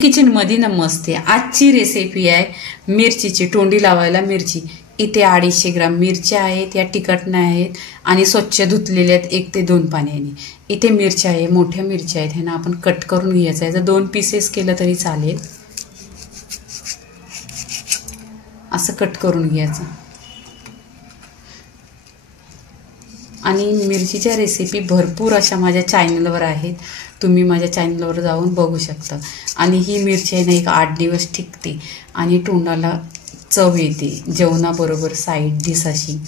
Kitchen मध्ये नमस्ते। आजची recipe आहे मिरचीची, तोंडी लावायला मिरची। इथे 250 ग्राम मिरच्या आहेत, या तिखट नाही आहेत आणि स्वच्छ धुतलेल्या आहेत 1 ते 2 पाण्याने। इथे मिरच्या आहे, मोठ्या मिरच्या आहेत, ह्यांना आपण कट करून घ्यायचं आहे। जर 2 पीसेस केलं तरी चालेल, असं कट करून घ्यायचं। आणि मिरचीच्या रेसिपी भरपूर अशा माझ्या चॅनलवर आहेत, तुम्ही माझ्या चॅनलवर जाऊन बघू शकता। आणि ही मिरची आहे ना, एक 8 दिवस टिकते आणि तोंडाला चव येते, जेवणाबरोबर साईड डिश अशी।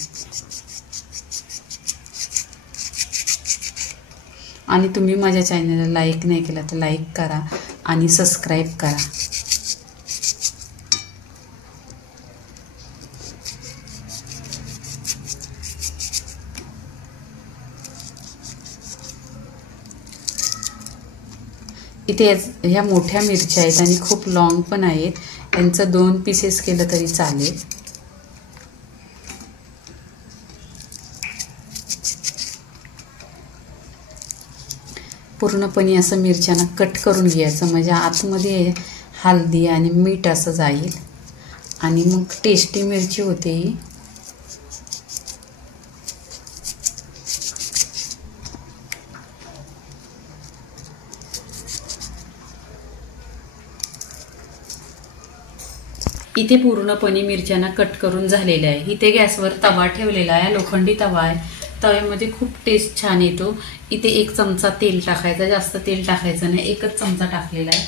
आणि तुम्ही माझ्या चॅनलला लाईक नाही केला तर लाईक करा आणि सबस्क्राईब करा। इथे ह्या मोठ्या मिरच्या आहेत आणि खूप लॉंग पण आहेत, यांचं 2 पीसेस केलं तरी चालेल। पूर्णपणे असं मिरच्यांना कट करून घ्यायचं, म्हणजे आतमध्ये हळदी आणि मीठ असं जाईल आणि मग टेस्टी मिरची होते ही। इथे पूर्णपणे मिरच्यांना कट करून झालेलं आहे। इथे गॅसवर तवा ठेवलेला आहे, लोखंडी तवा आहे। तव्यामध्ये खूप टेस्ट छान येतो। इथे 1 चमचा तेल टाकायचं, जास्त तेल टाकायचं नाही, 1च चमचा टाकलेला आहे।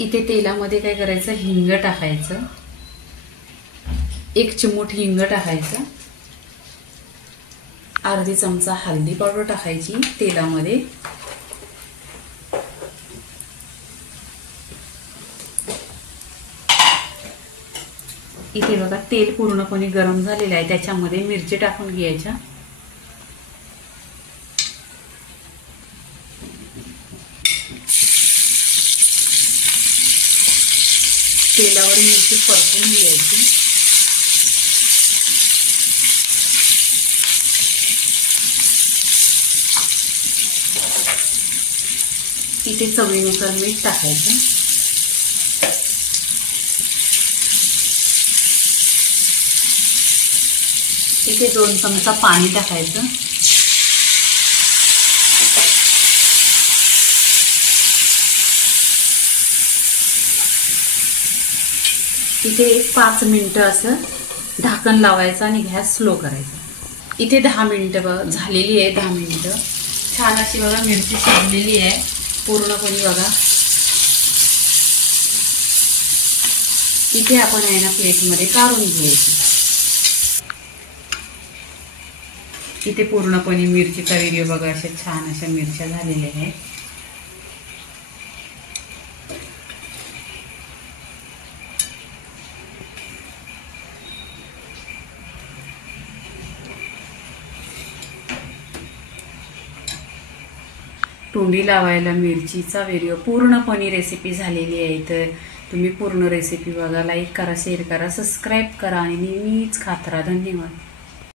इथे तेलामध्ये काय करायचं, हिंग टाकायचं, 1 चिमूट हिंग टाकायचं, अर्धी चमचा हळदी पावडर टाकायची तेलामध्ये। इथे बघा तेल पूर्णपणे गरम झालेलं आहे, त्याच्यामध्ये मिरची टाकून घ्यायच्या। तेलावर मिरची परतून घ्यायची। इथे चवीनुसार मीठ टाकायचं। इथे 2 चमचा पाणी टाकायचं। इथे 5 मिनिटं असं ढाकण लावायचं आणि गॅस स्लो करायचा। इथे 10 मिनिटं झालेली आहे, 10 मिनिटं छान अशी बघा मिरची शिजलेली आहे पूर्णपणे बघा। इथे आपण आहे ना प्लेटमध्ये काढून घ्यायची। इथे पूर्णपणे मिरचीचा व्हिडिओ बघा, अशा छान अशा मिरच्या झालेल्या आहेत। तोंडी लावायला मिरचीचा व्हिडिओ पूर्णपणे रेसिपी झालेली आहे। तर तुम्ही पूर्ण रेसिपी बघा, लाईक करा, शेअर करा, सबस्क्राईब करा आणि नेहमीच खात राहा। धन्यवाद।